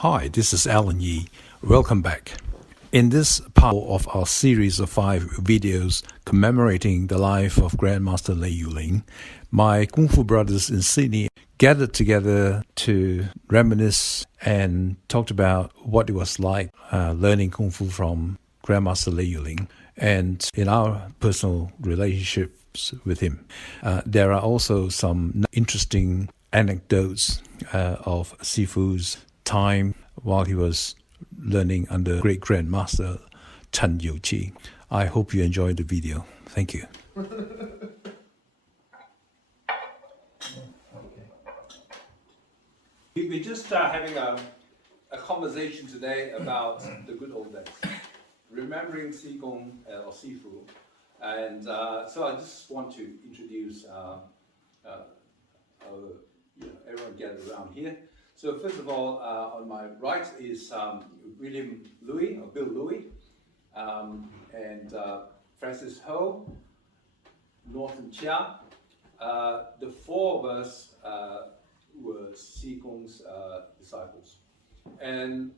Hi, this is Alan Yi. Welcome back. In this part of our series of 5 videos commemorating the life of Grandmaster Li Iu Ling, my Kung Fu brothers in Sydney gathered together to reminisce and talked about what it was like learning Kung Fu from Grandmaster Li Iu Ling and in our personal relationships with him. There are also some interesting anecdotes of Sifu's time while he was learning under great Grandmaster Chen Youqi. I hope you enjoyed the video. Thank you. We're just having a conversation today about the good old days, remembering Qigong or Sifu, and so I just want to introduce everyone gathered around here. So first of all, on my right is William Louis, or Bill Louis, and Francis Ho, Norton Chia. The 4 of us were Qigong's disciples. And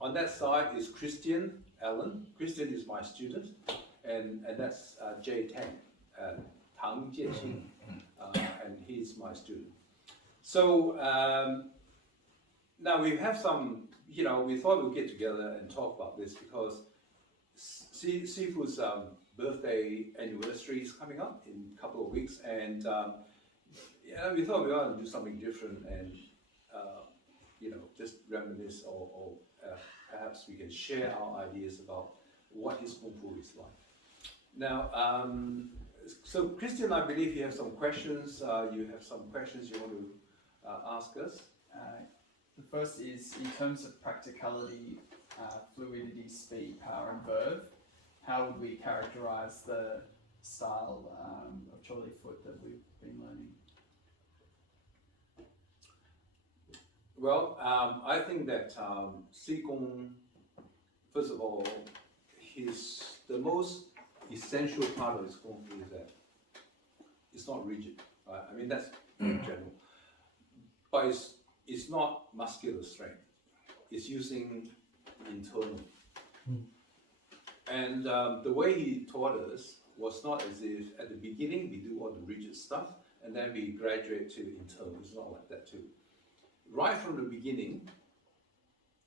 on that side is Christian Allen. Christian is my student, and that's Jay Tang, Tang Jiexing, and he's my student. So now we have some, we thought we'd get together and talk about this because Sifu's birthday anniversary is coming up in a couple of weeks, and we thought we ought to do something different and just reminisce or perhaps we can share our ideas about what his Kung Fu is like. Now, so Christian, I believe you have some questions. You have some questions you want to ask us. The first is, in terms of practicality, fluidity, speed, power, and verve, how would we characterize the style of Choy Li Foot that we've been learning? Well, I think that Qigong, first of all, the most essential part of his Kung Fu is that it's not rigid. Right? I mean, that's in general. But it's not muscular strength. It's using internal. And the way he taught us was not as if at the beginning we do all the rigid stuff and then we graduate to internal. It's not like that too. Right from the beginning,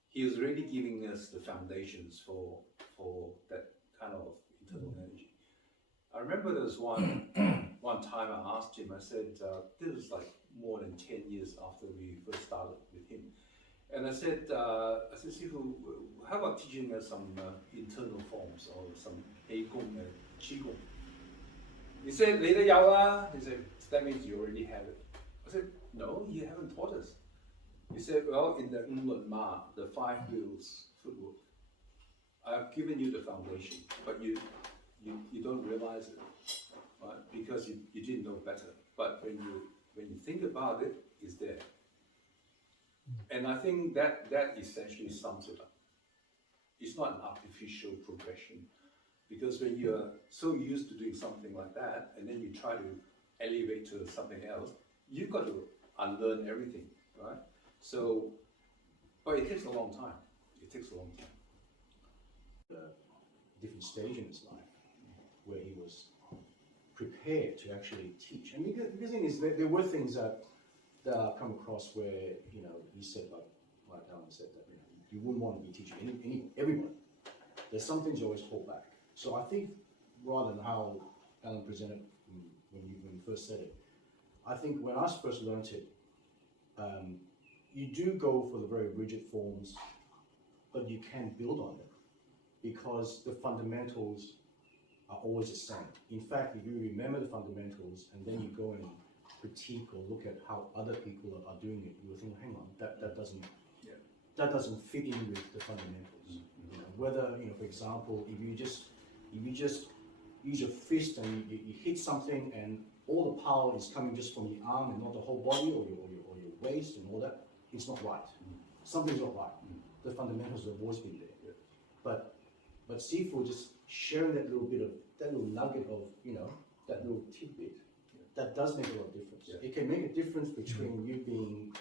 he was really giving us the foundations for that kind of internal energy. I remember there was one time I asked him, I said, this was like more than 10 years after we first started with him. And I said, Sifu, how about teaching us some internal forms or some Heigong and Qigong? He said, 你都有啦. He said, that means you already have it. I said, no, you haven't taught us. He said, well, in the Lun Ma, the 5 wheels footwork, I've given you the foundation, but you don't realize it, right? Because you didn't know better. But when you think about it, it's there. And I think that essentially sums it up. It's not an artificial progression, because when you're so used to doing something like that, and then you try to elevate to something else, you've got to unlearn everything, right? So, but it takes a long time. It takes a long time. Different stage in his life where he was prepared to actually teach. And the thing is, there were things that I've come across where, he said, like Alan said, that you wouldn't want to be teaching everyone. There's some things you always hold back. So I think, rather than how Alan presented when you first said it, I think when I first learned it, you do go for the very rigid forms, but you can build on them because the fundamentals are always the same. In fact, if you remember the fundamentals and then you go and critique or look at how other people are doing it, you'll think, hang on, that doesn't fit in with the fundamentals. Whether, for example, if you just use your fist and you hit something and all the power is coming just from the arm and not the whole body or your waist and all that, it's not right. Something's not right. The fundamentals have always been there. But Sifu just sharing that little nugget of, that little tidbit, that does make a lot of difference. It can make a difference between you being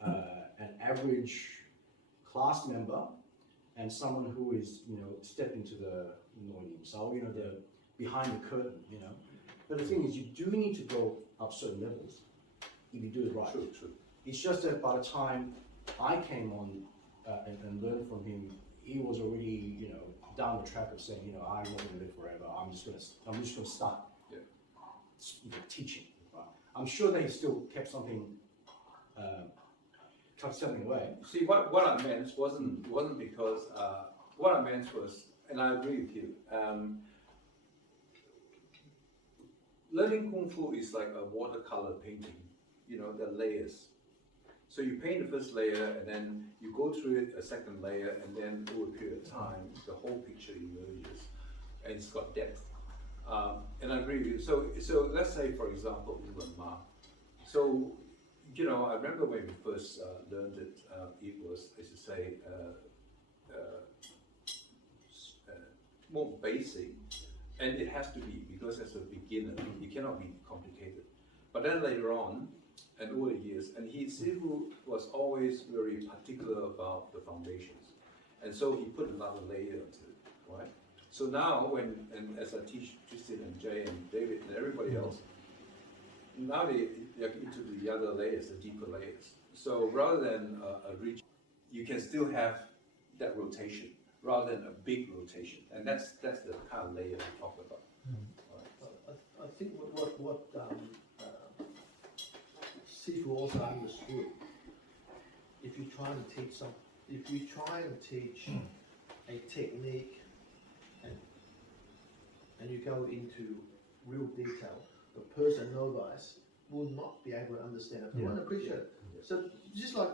an average class member and someone who is, step into the so, the behind the curtain, But the thing is, you do need to go up certain levels if you do it right. True. It's just that by the time I came on and learned from him, he was already, down the track of saying, I'm not going to live forever. I'm just going to start teaching. Right? I'm sure that he still kept something away. See, what I meant wasn't because what I meant was, and I agree with you. Learning Kung Fu is like a watercolor painting. There are layers. So you paint the first layer, and then you go through it a second layer, and then over a period of time, the whole picture emerges, and it's got depth. And I agree with you. So let's say, for example, Wu Ma. So, I remember when we first learned it, it was, as you say, more basic, and it has to be, because as a beginner, you cannot be complicated. But then later on, and over the years, and Sifu was always very particular about the foundations, and so he put another layer onto it, right? So now, and as I teach Tristan and Jay and David and everybody else, now they're into the other layers, the deeper layers. So rather than a ridge, you can still have that rotation, rather than a big rotation, and that's the kind of layer we talk about. Right. I think what Sifu also understood, if you try and teach a technique and you go into real detail, the person novice will not be able to understand it. They won't appreciate it. So just like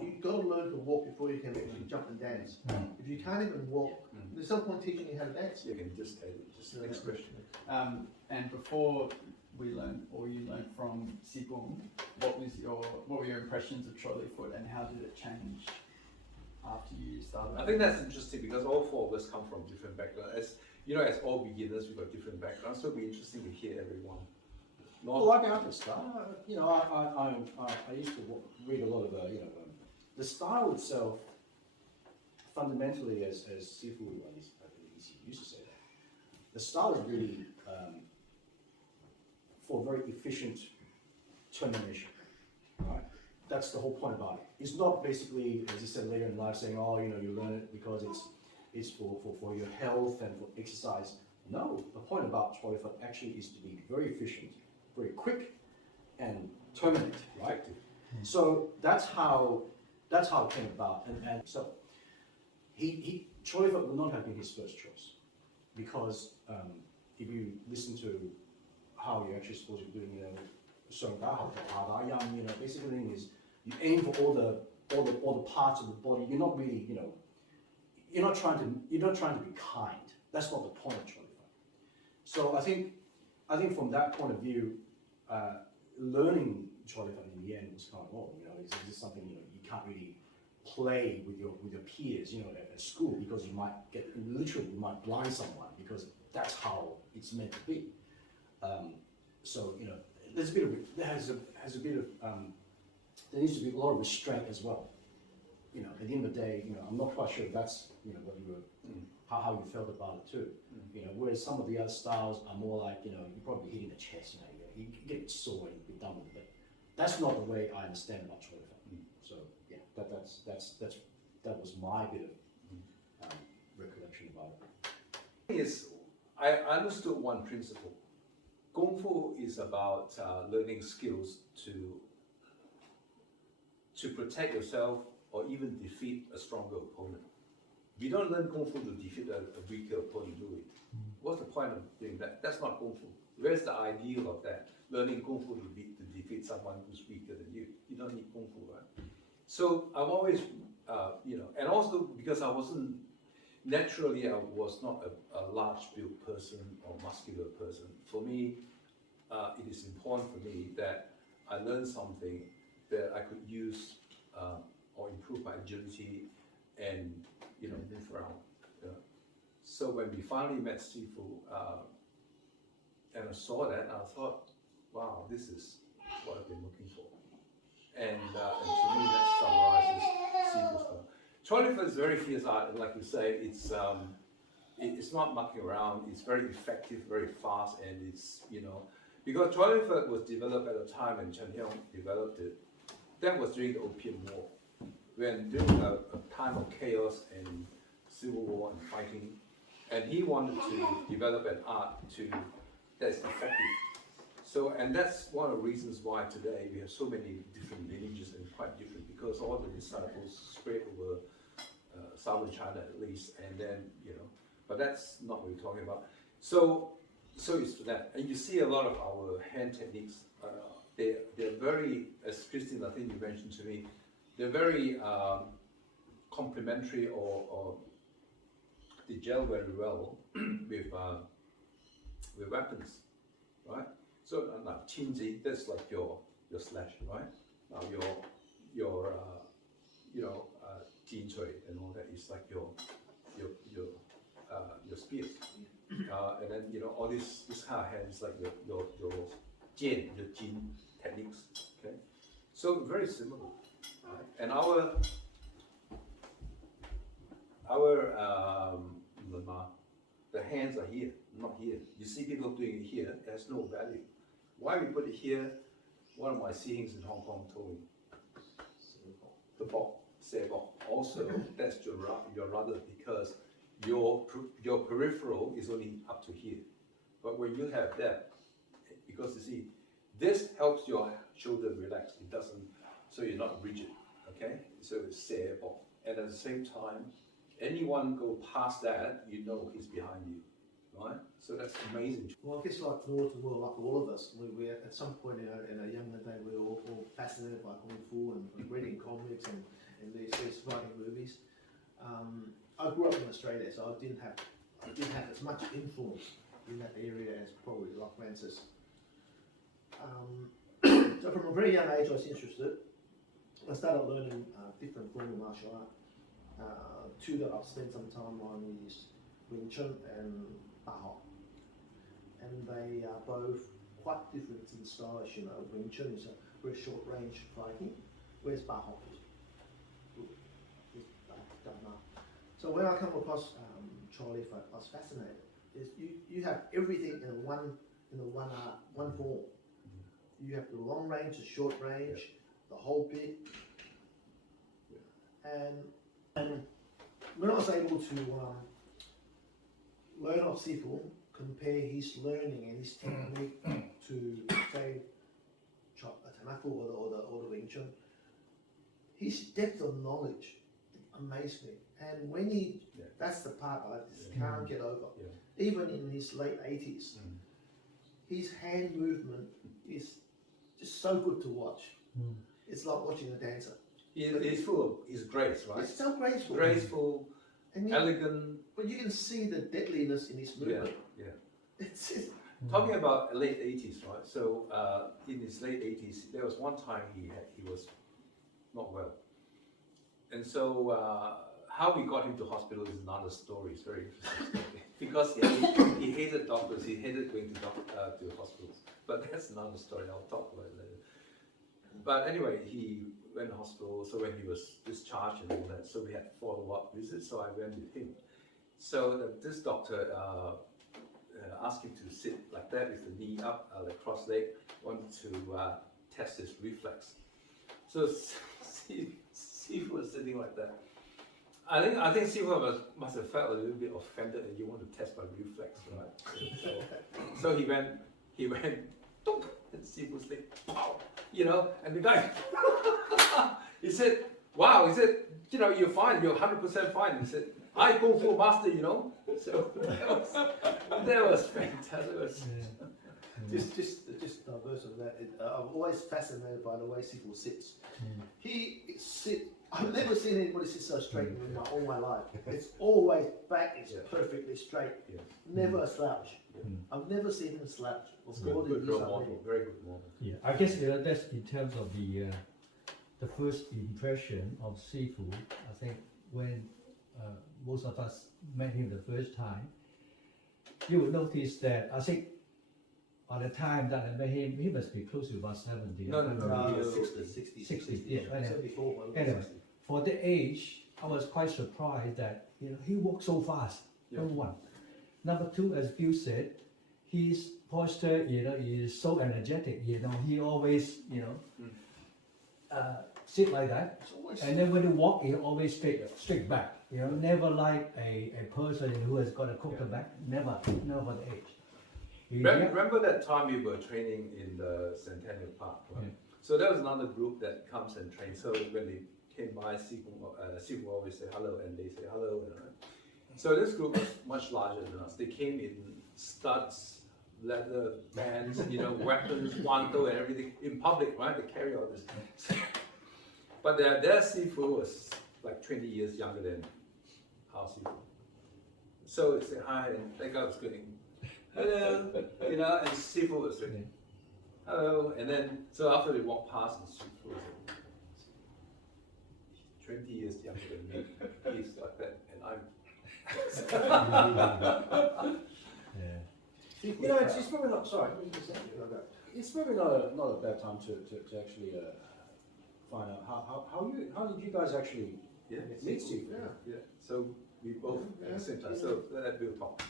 you got to learn to walk before you can actually jump and dance. If you can't even walk, there's no point teaching you how to dance. You can just next question. And before we learned, or you learned from Sibung, what were your impressions of Choy Li Fut, and how did it change after you started? I think that's interesting because all four of us come from different backgrounds. As all beginners, we've got different backgrounds, so it'll be interesting to hear everyone. Well, I can start. I used to read a lot of, the style itself, fundamentally, as Sifu used to say that, the style is really for very efficient termination, right? That's the whole point about it. It's not basically, as you said later in life, saying, you learn it because it's for your health and for exercise. No, the point about Choy Li Fut actually is to be very efficient, very quick, and terminate, right? So that's how it came about, and so Choy Li Fut would not have been his first choice, because if you listen to how you're actually supposed to be doing, basically the thing is you aim for all the parts of the body. You're not really, you're not trying to be kind. That's not the point of Choy Li Fut. So I think from that point of view, learning Choy Li Fut in the end was kind of, is this something you can't really play with your peers, at school, because you might blind someone, because that's how it's meant to be. So there's a bit of there needs to be a lot of restraint as well. At the end of the day, I'm not quite sure if that's what you were how you felt about it too. Whereas some of the other styles are more like you're probably hitting the chest. You get it sore and you're done with it. But that's not the way I understand about Choy Li Fut. So yeah, that was my bit of recollection about it. The thing is, I understood one principle. Kung Fu is about learning skills to protect yourself or even defeat a stronger opponent. We don't learn Kung Fu to defeat a weaker opponent, do we? What's the point of doing that? That's not Kung Fu. Where's the ideal of that? Learning Kung Fu to defeat someone who's weaker than you. You don't need Kung Fu, right? So I've always, and also because I was not a large-built person or muscular person. For me, it is important for me that I learn something that I could use or improve my agility and move around. So when we finally met Sifu, and I saw that, I thought, wow, this is what I've been looking for. And to me, that summarizes Sifu's style. Choy Li Fut is very fierce art, and like you say, it's not mucking around. It's very effective, very fast, and it's because Choy Li Fut was developed at a time when Chen Hiong developed it. That was during the Opium War, when during a time of chaos and civil war and fighting, and he wanted to develop an art that's effective. So, and that's one of the reasons why today we have so many different lineages and quite different, because all the disciples spread over southern China at least, and then but that's not what we're talking about. So it's for that, and you see a lot of our hand techniques. They're very, as Christine, I think you mentioned to me, they're very complementary or they gel very well with weapons, right? So now Qinzi, that's like your slash, right? Now your Jin Choy and all that is like your spears, and then all this kind of hands like your Jin techniques, okay? So very similar, right? And our the hands are here, not here. You see people doing it here, it has no value. Why we put it here? One of my siblings in Hong Kong told me. The ball, also that's your rudder, because your peripheral is only up to here. But when you have that, because you see, this helps your shoulder relax. It doesn't, so you're not rigid. Okay, so it's ball, and at the same time, anyone go past that, he's behind you, right? So that's amazing. Well, I guess like Norton, well, like all of us, we at some point in our younger day, we were all fascinated by Kung Fu and reading comics and these writing movies. I grew up in Australia, so I didn't have as much influence in that area as probably like Francis. So from a very young age, I was interested. I started learning different forms of martial art. Two that I've spent some time on is Wing Chun and Bahao. And they are both quite different in styles. Wing Chun is a very short range fighting, whereas Bahao is done now. So when I come across Choy Li Fut, I was fascinated. You have everything in one form. You have the long range, the short range, the whole bit, and when I was able to learn of Sifu, compare his learning and his technique to say Tanafu or the Wing Chun, his depth of knowledge amazed me. And when that's the part I just can't get over. Yeah. Even in his late 80s, his hand movement is just so good to watch. It's like watching a dancer. He's full of his grace, right? It's so graceful. Graceful, and elegant. But you can see the deadliness in his movement. Yeah. It's talking about late 80s, right? So in his late 80s, there was one time he was not well, and so how we got him to hospital is another story. It's very interesting story. Because he hated doctors. He hated going to hospitals. But that's another story. I'll talk about it later. But anyway, he went to hospital. So when he was discharged and all that, so we had follow-up visits. So I went with him. So this doctor asked him to sit like that with the knee up, like cross-leg, wanted to test his reflex. So Sifu was sitting like that. I think Sifu must have felt a little bit offended that you want to test my reflex, right? So he went, and Sifu's like, wow, and the guy, he said, wow, he said, you're fine, you're 100% fine. He said, I Kung Fu master, So that was fantastic. Just diverse of that. I'm always fascinated by the way Sifu sits. I've never seen anybody sit so straight in all my life. It's always back, it's perfectly straight. Never a slouch. I've never seen him slouch. Good role model, very good model. Yeah, I guess that's in terms of the first impression of Sifu. I think when most of us met him the first time, you will notice that I think by the time that I met him, he must be close to about 70. No, 60. 60, yeah. 74. Anyway, for the age, I was quite surprised that he walked so fast. Yeah. Number one. Number two, as Bill said, his posture, is so energetic. He always, sit like that, and then when he walk, he always straight back. Never like a person who has got a crooked back. Never for the age. Remember that time we were training in the Centennial Park, right? Yeah. So there was another group that comes and trains. So when they came by, Sifu always say hello, and they say hello. So this group was much larger than us. They came in studs, leather bands, weapons, wanto, and everything in public, right? They carry all this. But their Sifu was like 20 years younger than our Sifu. So they say hi, and that guy was going, hello, and Sifu was saying, hello, and then so after they walked past, and Sifu was like, 20 years younger than me. He's like that, and I'm. It's probably not. Sorry, it's probably not a bad time to actually find out how did you guys actually meet Steve? Yeah. So we both at the same time. So that we'll talk.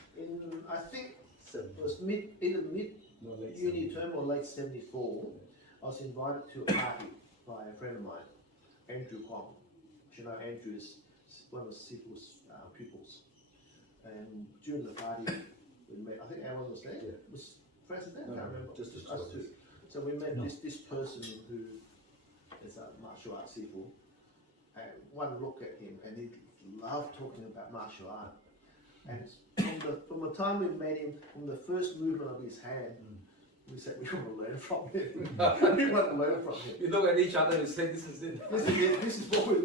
I think it was mid uni term or late '74. I was invited to a party by a friend of mine, Andrew Kwong. Andrew is one of Sifu's pupils. And during the party, we met. I think Alan was there. Yeah. Was Francis there? I can't remember. Just us two. So we met this person who is a martial arts Sifu. And one look at him, and he loved talking about martial art. And from the time we met him, from the first movement of his hand, we said we want to learn from him. We want to learn from him. You look at each other and say, "This is it." This is what we're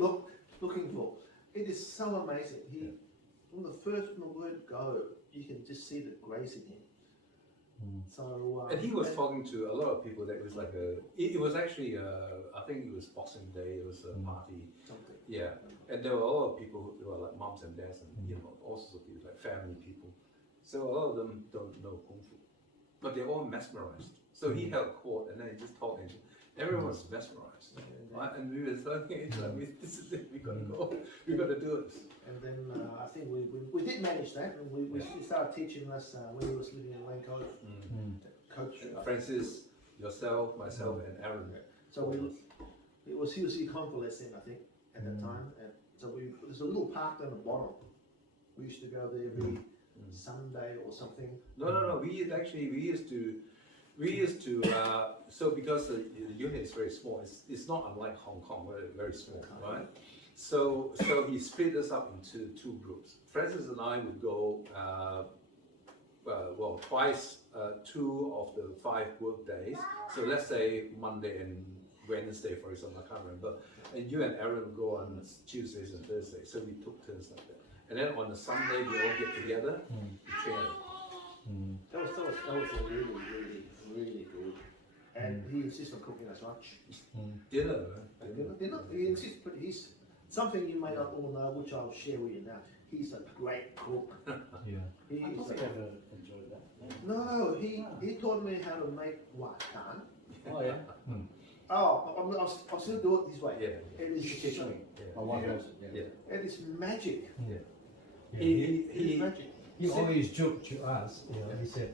looking for. It is so amazing. From the word go, you can just see the grace in him. So. And he was talking to a lot of people. That it was like it was actually I think it was Boxing Day. It was a party. Something. Yeah, and there were a lot of people who were like moms and dads, and all sorts of people, like family people. So a lot of them don't know Kung Fu, but they're all mesmerized. So he held court, and then he just talked, and everyone was mesmerized. Right? And we were thinking, this is it. We gotta go. We gotta do this. And then I think we did manage that, and we started teaching us when he was living in Lane Cove. Coach Francis, yourself, myself, and Aaron. So he was convalescing, I think, at that time. And so there's a little park down the bottom. We used to go there every Sunday or something. No. We used to. So because the unit is very small, it's not unlike Hong Kong, where it's very small, right? So he split us up into two groups. Francis and I would go, twice, 2 of the 5 work days. So let's say Monday and Wednesday, for example, I can't remember. And you and Aaron would go on Tuesdays and Thursdays. So we took turns like that. And then on the Sunday, we all get together to train. That was really good. And he insists on cooking us lunch. Dinner. He insists, but he's something you may not all know, which I'll share with you now. He's a great cook. Yeah. He I is don't a, think I've ever enjoyed that. no, he taught me how to make wakan. Oh yeah. I'll still do it this way. Yeah. It is the kitchen. My wife knows it. Yeah. It is magic. Yeah. It is magic. He always joked to us, he said,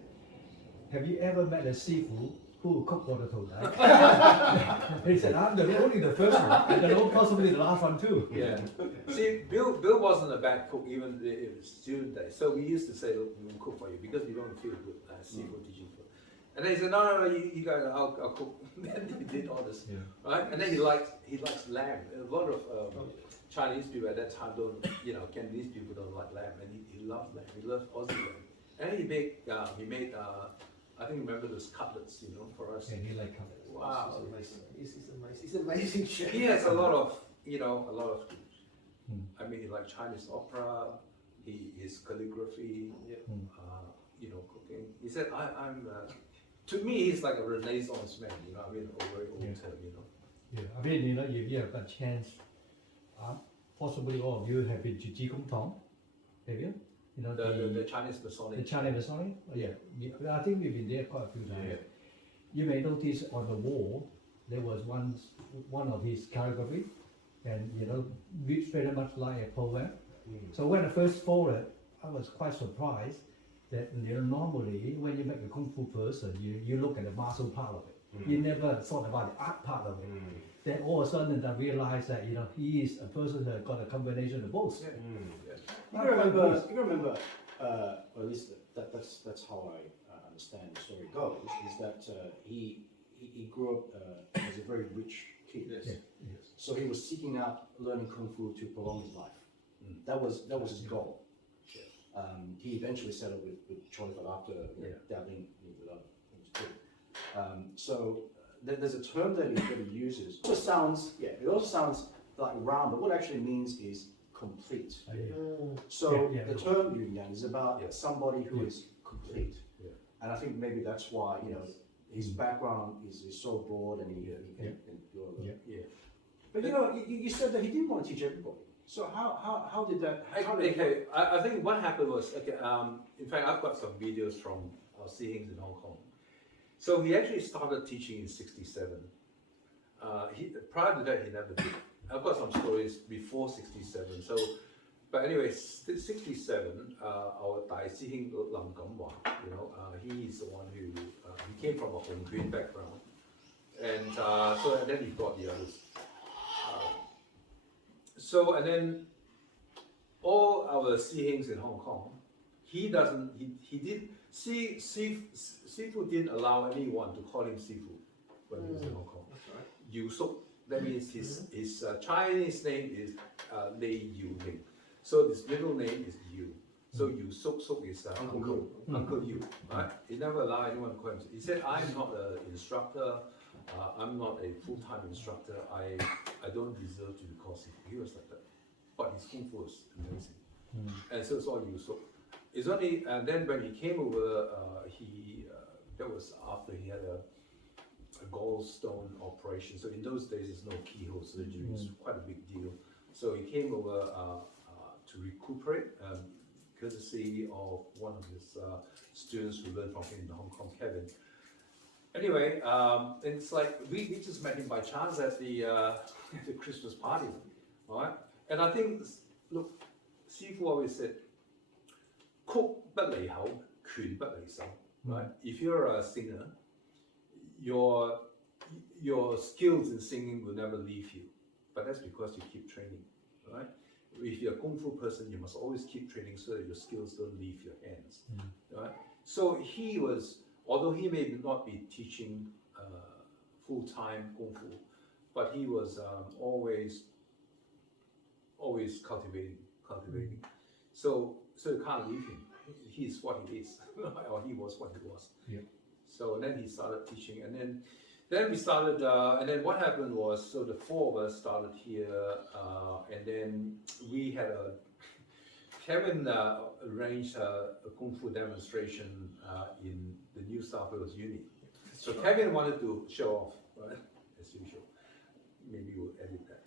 have you ever met a Sifu who cooked for the Todai? He said, I'm only the first one, and possibly the last one too. Yeah. See, Bill wasn't a bad cook even if it was student day. So we used to say, look, we will cook for you because we don't feel good seafood teaching food. And then he said, no, you guys, I'll cook. Then he did all this, right? And then he likes lamb. A lot of Chinese people at that time don't, Cantonese people don't like lamb, and he loved lamb. He loved Aussie lamb. And he made I think remember those cutlets, for us. And he liked cutlets. Wow. He's an amazing chef. He has a lot of I mean, like Chinese opera, his calligraphy, cooking. He said, I'm to me, he's like a Renaissance man, I mean, a very old term, Yeah, I mean, if you have a chance, possibly all of you have been to Ji Kung Tong, have you? The Chinese Masonic. The Chinese Masonic? Yeah. I think we've been there quite a few times. Yeah. You may notice on the wall, there was one of his calligraphy. and reads very much like a program. So when I first followed it, I was quite surprised that normally when you make a kung fu person, you look at the martial part of it. You never thought about the art part of it. Then all of a sudden I realized that he is a person that got a combination of both. You remember, or at least that's how I understand the story goes, is that he grew up as a very rich kid. Yes. So he was seeking out learning kung fu to prolong his life. That was his goal. He eventually settled with Choy after dabbling with other things too. So there's a term that he uses. It also sounds like round, but what it actually means is complete. So the term Yu Yang is about somebody who is complete. And I think maybe that's why his background is so broad and he can do a lot. But you said that he didn't want to teach everybody. So how did that? I think what happened was in fact I've got some videos from our seeings in Hong Kong. So he actually started teaching in '67. Prior to that he never did. I've got some stories before '67. So, but anyway, '67 our Dai Sihing Lam Gamwa, he is the one who he came from a Hong Kong background, and so and then he got the others. So and then all our Sihings in Hong Kong, he did Sifu didn't allow anyone to call him Sifu when he was in Hong Kong. That's right. Yu Suk, that means his Chinese name is Li Iu Ling. So his middle name is Yu. So Yu Suk is Uncle Yu, right? He never allowed anyone to call him. He said, "I'm not an instructor. I'm not a full-time instructor. I don't deserve to be called Sifu." He was like that, but his kung fu was amazing, and so it's all Yu Suk. It's only and then when he came over, that was after he had a gallstone operation. So in those days, there's no keyhole surgery. It's quite a big deal. So he came over to recuperate, courtesy of one of his students who learned from him in Hong Kong, Kevin. Anyway, it's like we just met him by chance at the Christmas party, all right? And I think, look, Sifu always said, "曲不離口，拳不離手." Right? If you're a singer, your skills in singing will never leave you, but that's because you keep training, right? If you're a kung fu person, you must always keep training so that your skills don't leave your hands, right? So he was, although he may not be teaching full-time kung fu, but he was always cultivating. So you can't leave him. He's what he is, or he was what he was. So then he started teaching, and then we started, and then what happened was, so the four of us started here, and then we had Kevin arranged a kung fu demonstration in the New South Wales Uni. So Kevin wanted to show off, right, as usual. Maybe we'll edit that.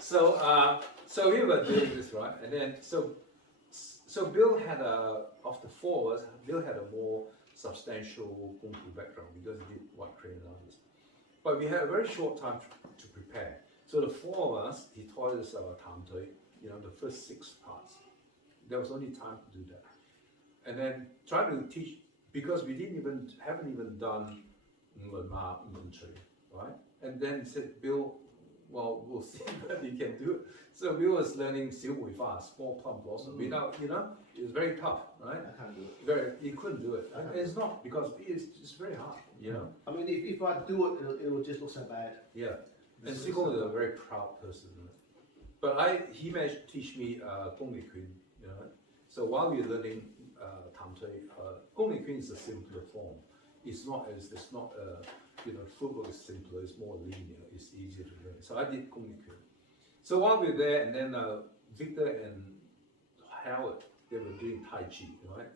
So we were doing this, right, and then so Bill had of the four of us, Bill had a more substantial kung fu background because he did white crane and others. But we had a very short time to prepare. So the four of us, he taught us about Tam Tui, the first 6 parts. There was only time to do that. And then try to teach, because we haven't even done Ngun Ma, Ngun Chui, right? And then said, "Bill, well, we'll see whether he can do it." So Bill was learning Xiu Hui Fa, small plum blossom. Without, it was very tough, right? I can't do it. He couldn't do it. And it's not because it's very hard, I mean, if I do it, it will just look so bad. Yeah. And Sikong is a very proud person. But he managed to teach me Gong Li Kun, So while we were learning Tam Tui, Gong Li Kun is a simpler form. It's not footwork is simpler, it's more linear, it's easier to learn. So I did Gong Li Kun. So while we were there, and then Victor and Howard, they were doing Tai Chi, right?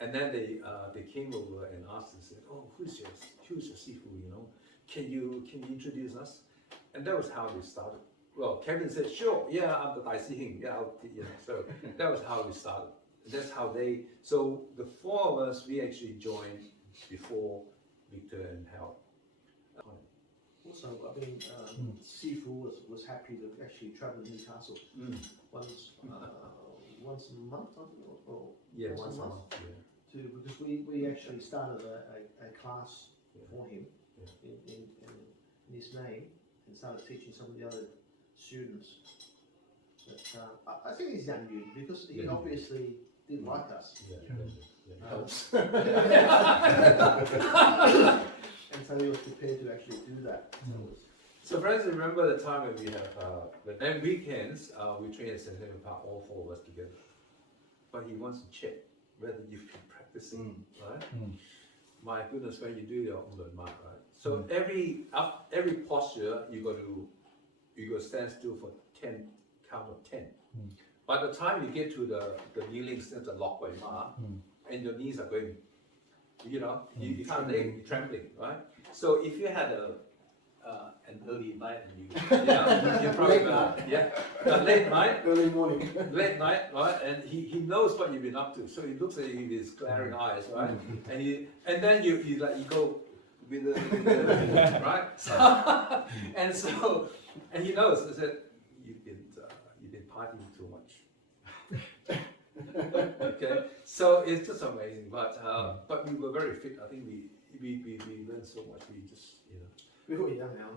And then they came over and asked and said, "Oh, who's your Sifu? Can you introduce us?" And that was how we started. Well, Kevin said, "Sure, yeah, I'm the Dai Sihing, yeah, So that was how we started. That's how so the four of us, we actually joined before Victor and Hal. Also, I mean, Sifu was happy to actually travel to Newcastle once a month, or Yes, once a month. yeah. Because we actually started a class for him in his name and started teaching some of the other students. But I think he's done good because he obviously didn't like us. Yeah, helps. And so he was prepared to actually do that. So friends, remember the time when we have, and weekends, we train at St. David Park, all four of us together. But he wants to check whether you've been practicing, right? My goodness, when you do your own mark, right? So every posture, you got to stand still for 10, count of 10. By the time you get to the kneeling stance, the lock way mark, and your knees are going, you can't lay, you're trembling, right? So if you had an early night and you're probably late night, Early morning. late night, right? And he knows what you've been up to, so he looks at you with his glaring eyes, right? And then you go with the right? And he knows that you've been partying too much. Okay, so it's just amazing. But we were very fit. I think we learned so much. We just We were young now.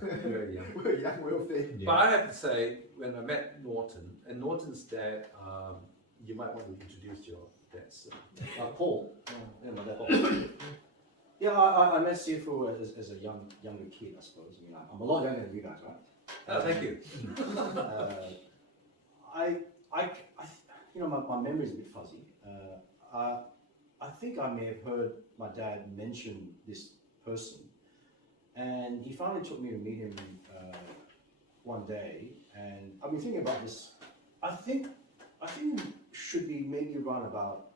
very young. We were young, we were fit. But I have to say, when I met Norton, and Norton's dad, you might want to introduce your dad. Paul. Yeah, my dad. Yeah, I met Sifu as a younger kid, I suppose. I mean, I'm a lot younger than you guys, right? Oh, thank you. My memory is a bit fuzzy. I think I may have heard my dad mention this person, and he finally took me to meet him one day. And I've been thinking about this. I think it should be maybe around about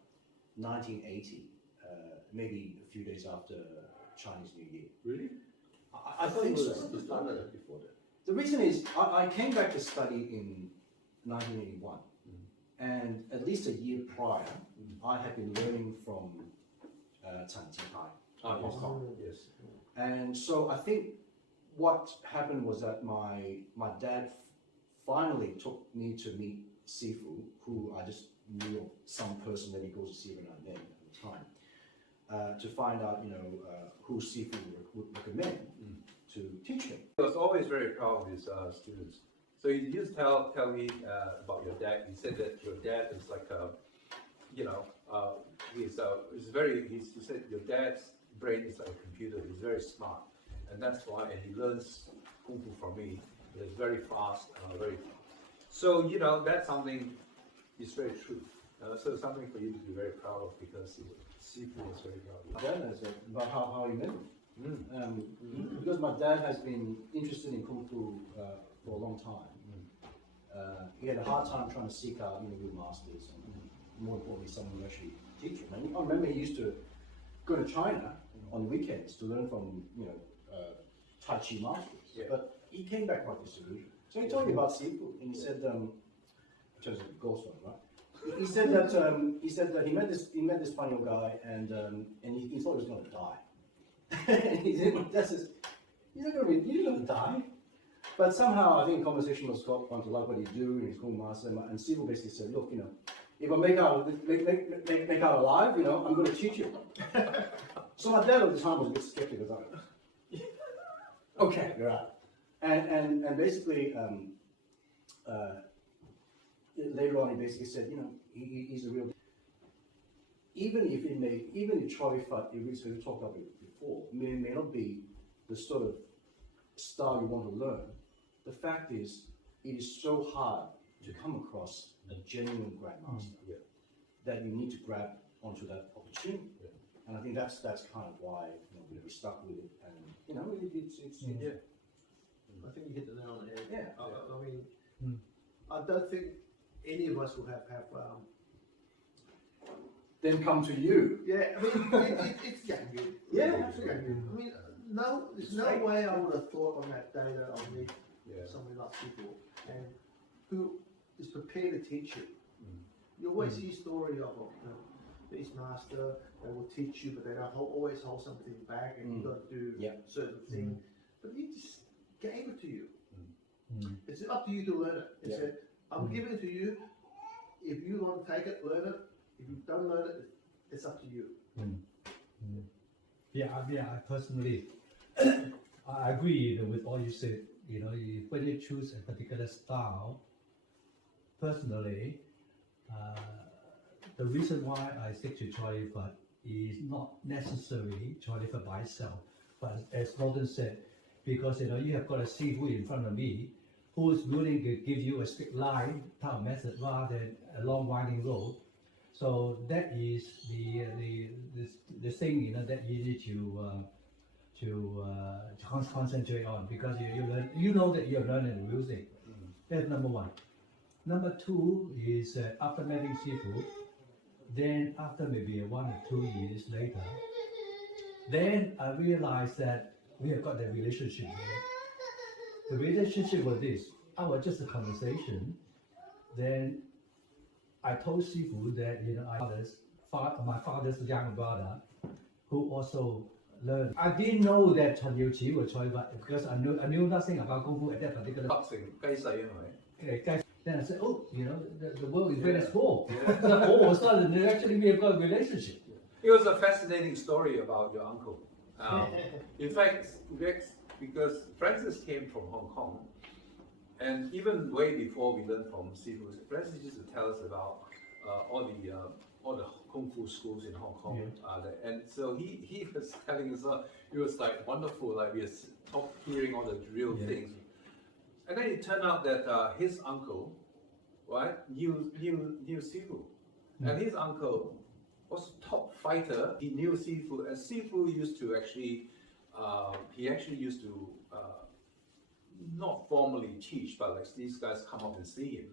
1980, maybe a few days after Chinese New Year. Really? I think so. You started it before that. The reason is I came back to study in 1981, and at least a year prior, I had been learning from Tan Hai, Hong Kong. Yes. And so I think what happened was that my dad finally took me to meet Sifu, who I just knew of some person that he goes to see every now and then at the time, to find out who Sifu would recommend to teach him. He was always very proud of his students. So he used to tell me about your dad. He said that your dad is like he said your dad's brain is like a computer. He's very smart, and that's why. And he learns kung fu from me. It's very fast, So that's something. Is very true. So something for you to be very proud of, because Sifu was very proud of you. Dad, about how he met him. Because my dad has been interested in kung fu for a long time. He had a hard time trying to seek out real masters, and more importantly, someone who actually teach him. And I remember he used to go to China on weekends to learn from Tai Chi masters. Yeah. But he came back quite disillusioned. So he told me about Sifu, and he said, in terms of the ghost one, right? He said that he met this funny old guy, and he thought he was going to die. And he said, "Dad says, you're not going to die." But somehow I think conversation was got onto like what he do, and he's called master. And Sifu basically said, "Look, if I make out alive, I'm going to teach you." So my dad at the time was a bit skeptical. Like, okay, you're right. And basically, later on, he basically said, he's a real. Even if Choy Fat, we talked about it before, may not be the sort of style you want to learn. The fact is, it is so hard to come across a genuine grandmaster that you need to grab onto that opportunity. And I think that's kind of why we stuck with it. And it's I think you hit the nail on the head. Yeah. I mean, I don't think any of us will have then come to you. Yeah, I mean, it's young good. Yeah. It's young good. I mean, there's no way I would have thought on that day that I'll meet somebody like people and who is prepared to teach you. You always see story of Each master, they will teach you, but they don't always hold something back, and you've got to do certain thing. But he just gave it to you. It's up to you to learn it. He said, I'm giving it to you. If you want to take it, learn it. If you don't learn it, it's up to you. Yeah, I personally, I agree with all you said. When you choose a particular style, personally, the reason why I stick to Choy is not necessarily Choy by itself, but as Gordon said, because you have got a sifu in front of me who is willing to give you a straight line type of method rather than a long winding road. So that is the thing that you need to concentrate on, because you learn, that you're learning the real thing. That's number one. Number two is after meeting Sifu, then after maybe 1 or 2 years later, then I realized that we have got the relationship here. The relationship was this: our just a conversation. Then I told Sifu that my father's younger brother, who also learned. I didn't know that Chen Yu was Choy, because I knew nothing about Kung Fu at that particular. 北城雞細啊，係咪？ Then I said, oh, the world is very small. So all of a sudden, actually, we have got a relationship. It was a fascinating story about your uncle. In fact, because Francis came from Hong Kong, and even way before we learned from Sifu, Francis used to tell us about all the Kung Fu schools in Hong Kong. And so he was telling us, it was like wonderful, like we were hearing all the real things. And then it turned out that his uncle, right, knew Sifu. And his uncle was a top fighter. He knew Sifu, and Sifu used to actually, he actually used to not formally teach, but like these guys come up and see him,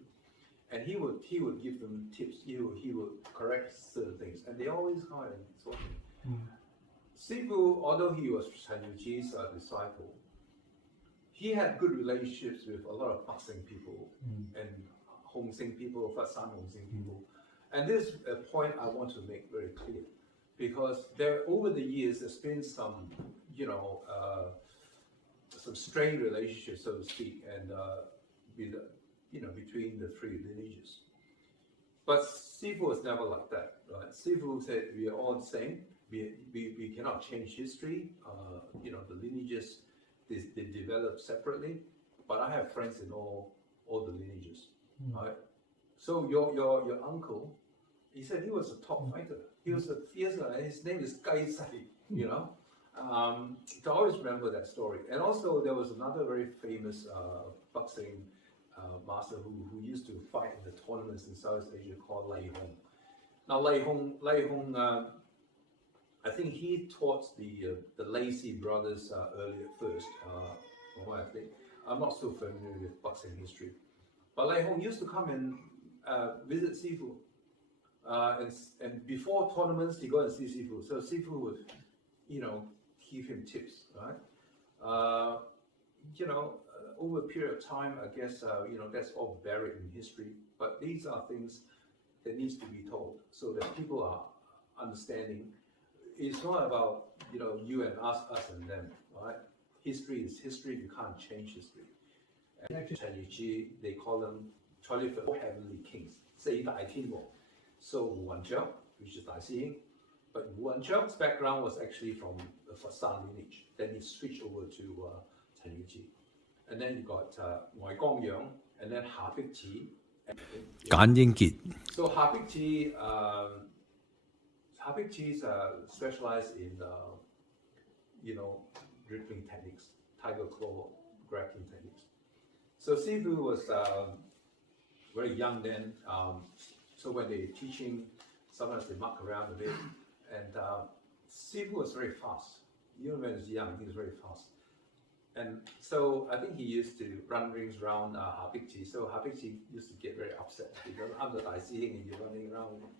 and he would give them tips. He would correct certain things, and they always come and talk to him. Sifu, although he was Chen Yuji's disciple, he had good relationships with a lot of boxing people and Hong Sing people, Fasan Hong Sing people. And this is a point I want to make very clear, because over the years there's been some, some strained relationships, so to speak, and between the three lineages. But Sifu was never like that, right? Sifu said we are all the same. We cannot change history. The lineages they develop separately. But I have friends in all the lineages, right? So your uncle, he said he was a top fighter. He was his name is Gai Sai, to always remember that story. And also there was another very famous boxing master who used to fight in the tournaments in Southeast Asia called Li Hong. Now Li Hong, I think he taught the Lacey brothers earlier first. From what I think, I'm not so familiar with boxing history, but Li Hong used to come and visit Sifu, and before tournaments he go and see Sifu. So Sifu would, give him tips, right? Over a period of time, I guess that's all buried in history. But these are things that needs to be told so that people are understanding. It's not about you and us and them, right? History is history. You can't change history. And actually, Chen Yuji, they call them Choy Four Heavenly Kings, 四大天王. So Wu Wanzhou, which is Dai Xiying, but Wu Wanzhou's background was actually from the Fasan lineage. Then he switched over to Chen Yuji, and then you got Wai Gongyang, and then Ha Bigqi. So Ha Bigqi. Ha Bigqi is specialized in, dribbling techniques, tiger claw grappling techniques. So Sifu was very young then. So when they're teaching, sometimes they muck around a bit. And Sifu was very fast. Even when he was young, he was very fast. And so I think he used to run rings around Ha Bigqi. So Ha Bigqi used to get very upset because I'm the Dai Xiying and you're running around with me.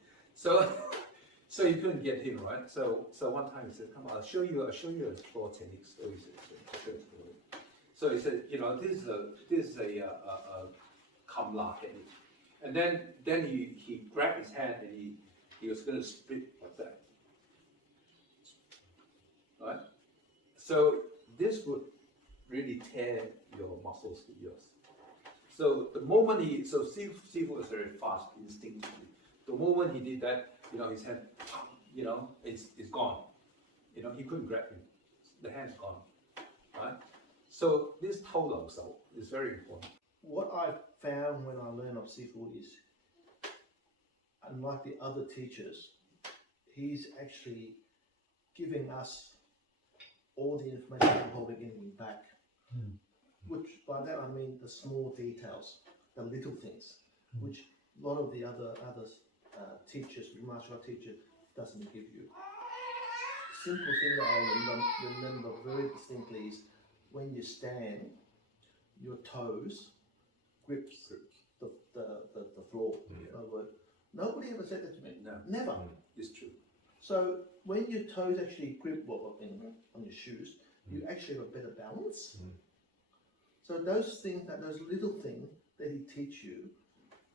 So you couldn't get him, right? So one time he said, "Come on, I'll show you a claw techniques." So he said, So he said, this is a Kamla technique. And then he grabbed his hand and he was going to split like that. Right? So this would really tear your muscles to yours. So the moment Sifu was very fast, instinctively. The moment he did that, his hand, it's gone. He couldn't grab him. The hand's gone. Right? So this Tao is very important. What I found when I learned of Sifu is, unlike the other teachers, he's actually giving us all the information before we're giving back. Which, by that I mean the small details, the little things, which a lot of the other teachers, martial art teacher, doesn't give you. Simple thing that I remember very distinctly is when you stand, your toes grips the floor. Nobody ever said that to me. No. Never. It's true. So when your toes actually grip on your shoes, you actually have a better balance. So those things, those little things that he teach you,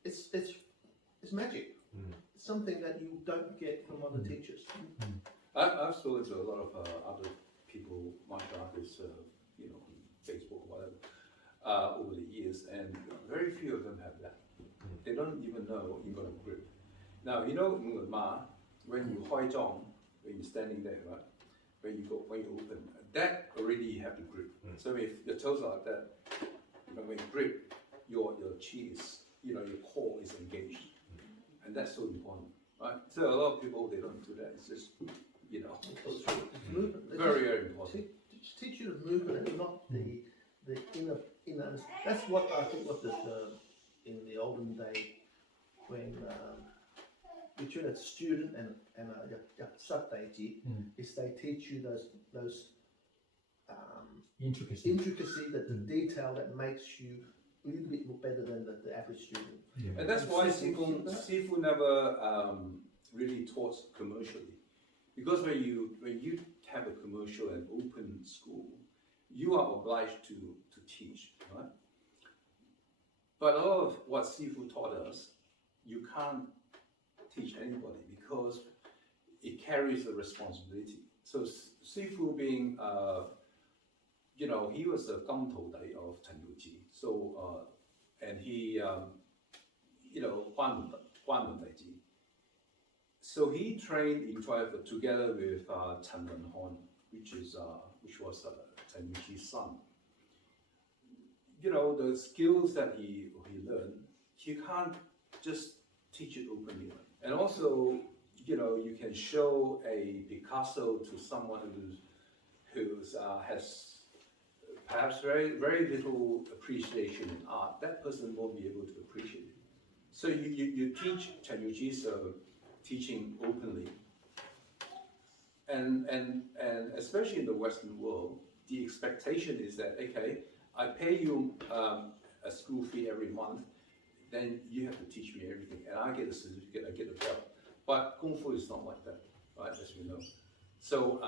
it's magic. It's something that you don't get from other teachers. I've spoken to a lot of other people, martial artists, on Facebook or whatever, over the years, and very few of them have that. They don't even know you're going to grip. Now, Ma, when you hoi zhong, when you're standing there, right? When you open, that already you have to grip. So if your toes are like that, when you grip, your chi is, your core is engaged, and that's so important, right? So a lot of people, they don't do that. It's just, very, very important. Teach you the movement and not the inner. That's what I think was in the olden day when between a student and a sub-daiji, is they teach you those Intricacy. that the detail that makes you a little bit more better than the average student. Yeah. And that's why Sifu never really taught commercially, because when you have a commercial and open school, you are obliged to teach, right? But a lot of what Sifu taught us, you can't teach anybody because it carries a responsibility. So Sifu being, he was the Gang Tou Dai of Chen Yuji. So, and he, Huan Dai Ji. So he trained in Choy together with Chen Wenhon, which was Chen Yuji's son. The skills that he learned, you can't just teach it openly. And also, you can show a Picasso to someone who has perhaps very, very little appreciation in art. That person won't be able to appreciate it. So you teach Chen Yuji's teaching openly. And especially in the Western world, the expectation is that, okay, I pay you a school fee every month, then you have to teach me everything, and I get a certificate, I get a belt. But Kung Fu is not like that, right, as we know. So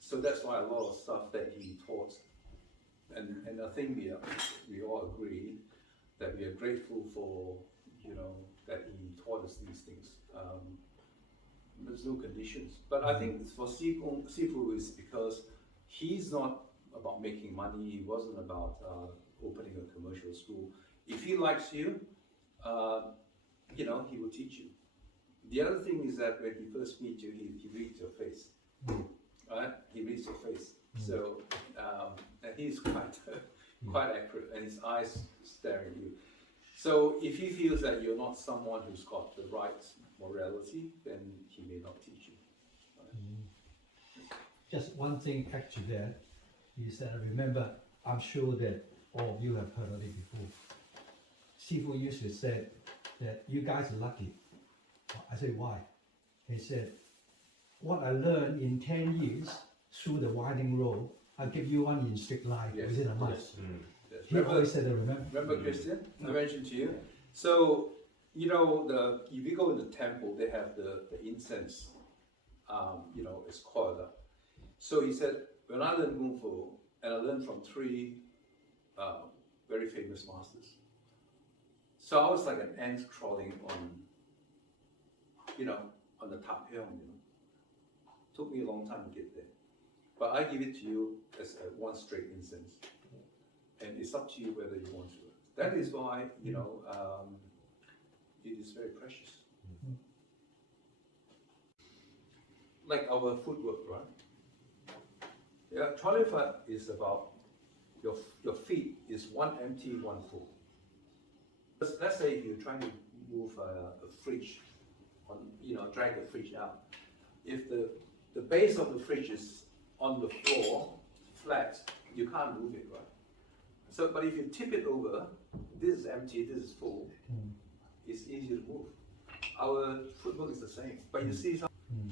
so that's why a lot of stuff that he taught, and I think we all agree that we are grateful for, that he taught us these things. There's no conditions. But I think for Sifu is because he's not about making money, he wasn't about opening a commercial school. If he likes you, he will teach you. The other thing is that when he first meets you, he reads your face, right? He reads your face. So, and he's quite accurate, and his eyes stare at you. So if he feels that you're not someone who's got the right morality, then he may not teach you. Right? Just one thing back to that is that I remember, I'm sure that all of you have heard of it before. Sifu used to say that you guys are lucky. I said, why? He said, what I learned in 10 years through the winding road, I'll give you one in straight line within a month. Yes. Yes. He always said that, remember? Remember, Christian? I mentioned to you. So, if you go in the temple, they have the incense, it's coiled up. So he said, when I learned Kung Fu, and I learned from 3 very famous masters. So I was like an ant crawling on, on the Tap Hyung, Took me a long time to get there. But I give it to you as one straight instance. And it's up to you whether you want to. That is why, it is very precious. Like our footwork, right? Yeah, Choy is about your feet is one empty, one full. Let's say if you're trying to move a fridge, drag the fridge out. If the base of the fridge is on the floor, flat, you can't move it, right? So, but if you tip it over, this is empty, this is full, it's easy to move. Our footwork is the same, but you see,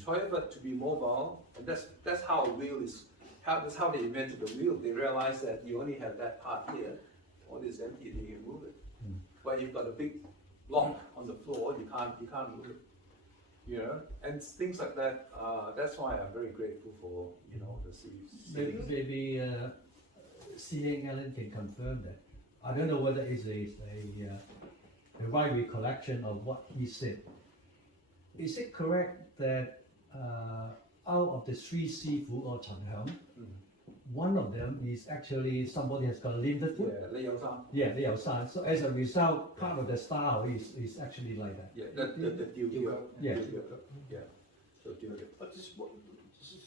Choy to be mobile, and that's how a wheel is. That's how they invented the wheel. They realized that you only have that part here, all this empty, then you can move it. But you've got a big lump on the floor, you can't move it. And things like that. That's why I'm very grateful for the city. Maybe C.A. Allen can confirm that. I don't know whether it's a right recollection of what he said. Is it correct that out of the three Sifu or Chen Hyung, one of them is actually somebody has got a limited foot? Yeah, Li Iu Ling. Yeah, Li Iu Ling. So as a result, part of the style is actually like that. Yeah, the deal. Yeah. Yeah. So deal. But just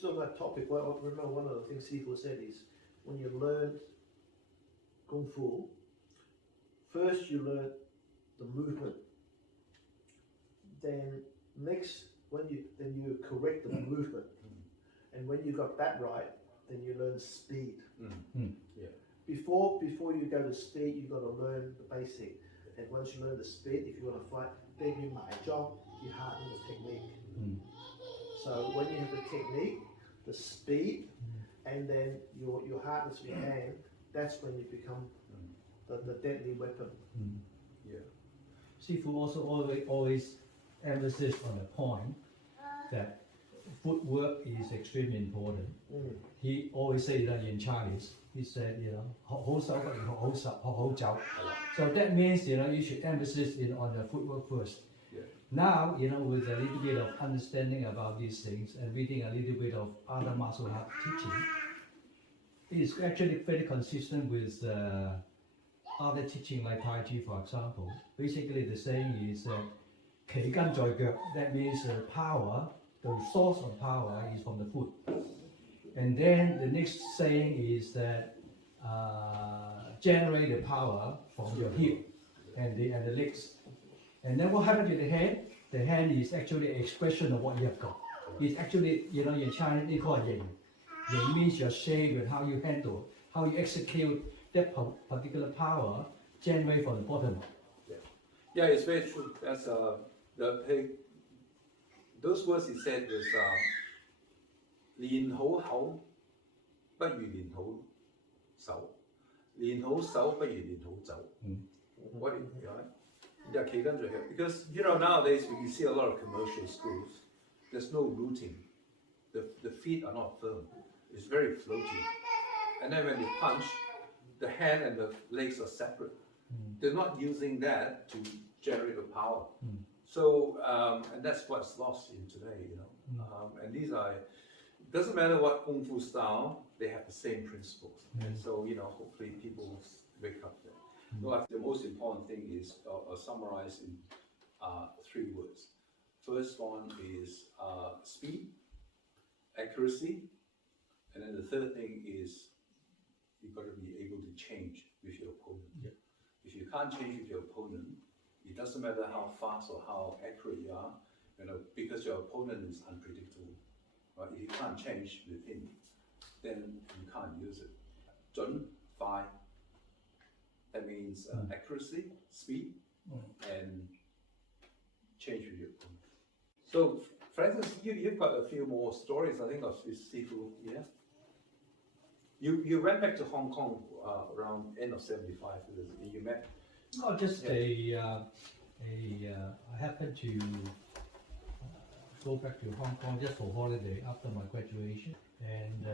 on that topic, I remember one of the things Sifu said is when you learn Kung Fu, first you learn the movement. Then next, then you correct the movement. And when you got that right, then you learn speed. Yeah. Before you go to speed, you got to learn the basic. And once you learn the speed, if you want to fight, then you harden the technique. So when you have the technique, the speed, and then your hardness of your hand, that's when you become the deadly weapon. Yeah. Sifu also always emphasizes on the point that footwork is extremely important. He always says that in Chinese. He said, 好手不如好走. So that means, you should emphasize on the footwork first. Yeah. Now, with a little bit of understanding about these things and reading a little bit of other martial art teaching, it's actually very consistent with other teaching like Tai Chi, for example. Basically, the saying is 旗根在腳. That means power, the source of power is from the foot. And then the next saying is that generate the power from your hip and the legs. And then what happens to the hand? The hand is actually an expression of what you have got. It's actually, in China they call it yin. Yin means your shape and how you handle, how you execute that particular power generate from the bottom. Yeah, it's very true. That's those words he said was 練好口不如練好手，練好手不如練好走。What right? Yeah, 旗根在腳 because nowadays we see a lot of commercial schools. There's no rooting. The feet are not firm. It's very floaty. And then when you punch, the hand and the legs are separate. They're not using that to generate the power. So, and that's what's lost in today, and these are, it doesn't matter what Kung Fu style, they have the same principles. And so, hopefully people will wake up there. So I think the most important thing is summarized in 3 words. First one is speed, accuracy, and then the third thing is you've got to be able to change with your opponent. If you can't change with your opponent, it doesn't matter how fast or how accurate you are, because your opponent is unpredictable. Right? If you can't change with him, then you can't use it. 準快, that means accuracy, speed, and change with your opponent. So, Francis, you've got a few more stories, I think, of this Sifu, yeah? You went back to Hong Kong around end of '75. You met. No, just I happened to go back to Hong Kong just for holiday after my graduation, and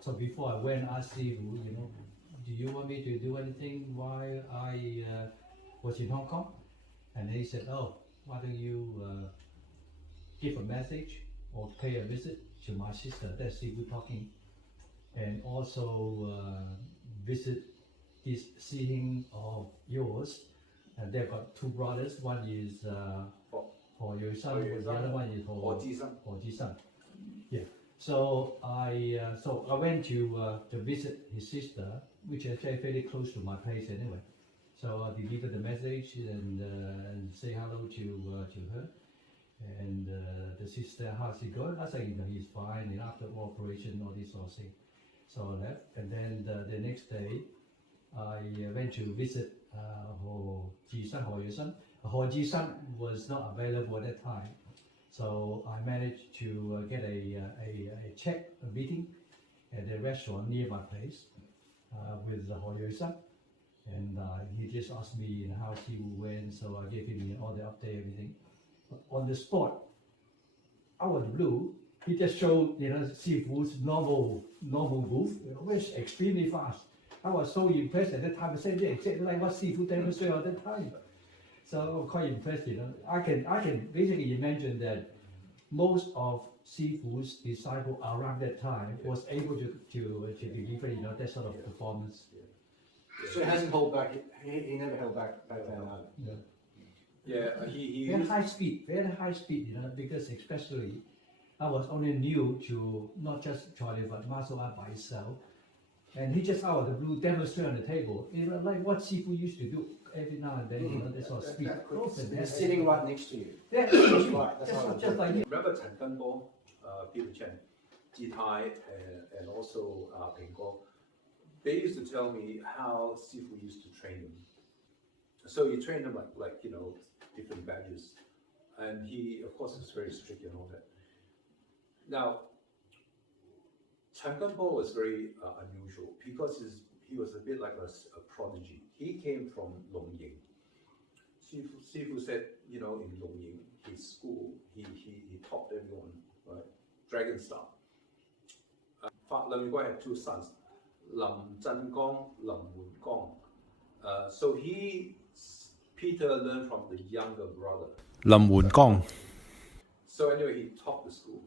so before I went, I asked Sifu, do you want me to do anything while I was in Hong Kong? And he said, oh, why don't you give a message or pay a visit to my sister, that's seafood talking, and also visit this seeing of yours. And they've got two brothers. One is Ho Yue San, the other one is Ho Ji San. Yeah. So I went to visit his sister, which is very close to my place anyway. So I delivered the message and say hello to her. And the sister, how's he going? I said, he's fine. And after operation, all this sort of thing. So I left. And then the next day, I went to visit Ho Ji San, Ho Yue San. Ho Ji San was not available at that time. So I managed to get a meeting at a restaurant near my place with Ho Yue San. And he just asked me how he went, so I gave him all the update, everything. On the spot, out of the blue, he just showed Sifu's normal move, which is extremely fast. I was so impressed at that time. I said, exactly like what Sifu demonstrated at that time. So I'm quite impressed. I can basically imagine that most of Sifu's disciples around that time was able to deliver that sort of performance. So he hasn't held back. He never held back then either. Yeah, he Very high speed, because especially I was only new to not just Choy but martial art by itself. And he just out of the blue demonstrated on the table, like what Sifu used to do every now and then, that sort of speed. He's sitting right next to you. Yeah, Right, that's just like you. remember Chen Genbo, Peter Chen, Ji Tai, and also Ping Guo. They used to tell me how Sifu used to train them. So he trained them like different badges, and he of course is very strict and all that. Now, Chen Genbo was very unusual because he was a bit like a prodigy. He came from Longying. Sifu said, in Longying, his school, he taught everyone, right? Dragon style. Lim Guo had two sons, Lim Zhengong, Lim Wengong. So Peter learned from the younger brother. Lim Wengong. So anyway, he taught the school.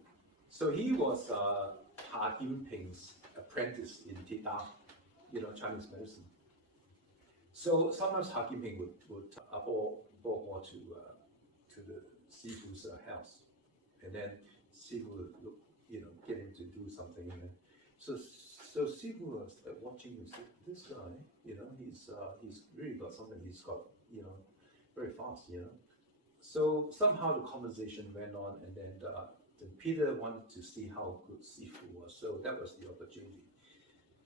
So he was Ha Jinping's apprentice in Tita, Chinese medicine. So sometimes Ha Jinping would go to the Sifu's house, and then Sifu would look, get him to do something, and then so Sifu was watching him. This guy, he's really got something. He's got, very fast, So somehow the conversation went on, and then Peter wanted to see how good Sifu was. So that was the opportunity.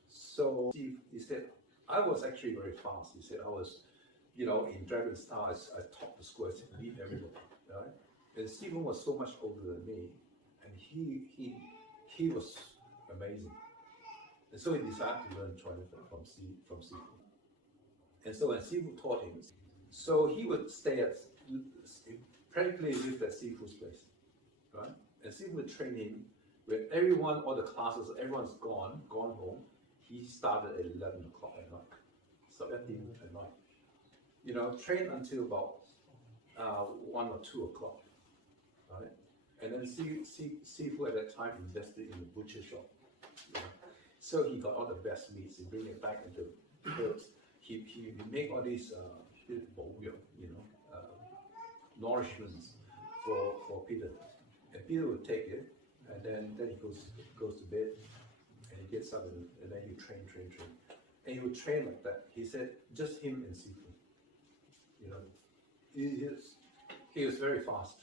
So he said, I was actually very fast. He said, I was, in Dragon Stars, I taught the school, I beat everybody, right? And Stephen was so much older than me, and he was amazing. And so he decided to learn Choy from Sifu. And so when Sifu taught him, so he would practically lived at Sifu's place, right? And Sifu would train him when all the classes, everyone's gone home. He started at 11 o'clock at night, so at night. Train until about 1 or 2 o'clock, right? And then Sifu at that time invested in the butcher shop. So he got all the best meats. He bring it back into birds. He make all these nourishments for Peter, and Peter would take it, and then he goes to bed, and he gets up, and then you train, and he would train like that. He said just him and Sifu. He was very fast.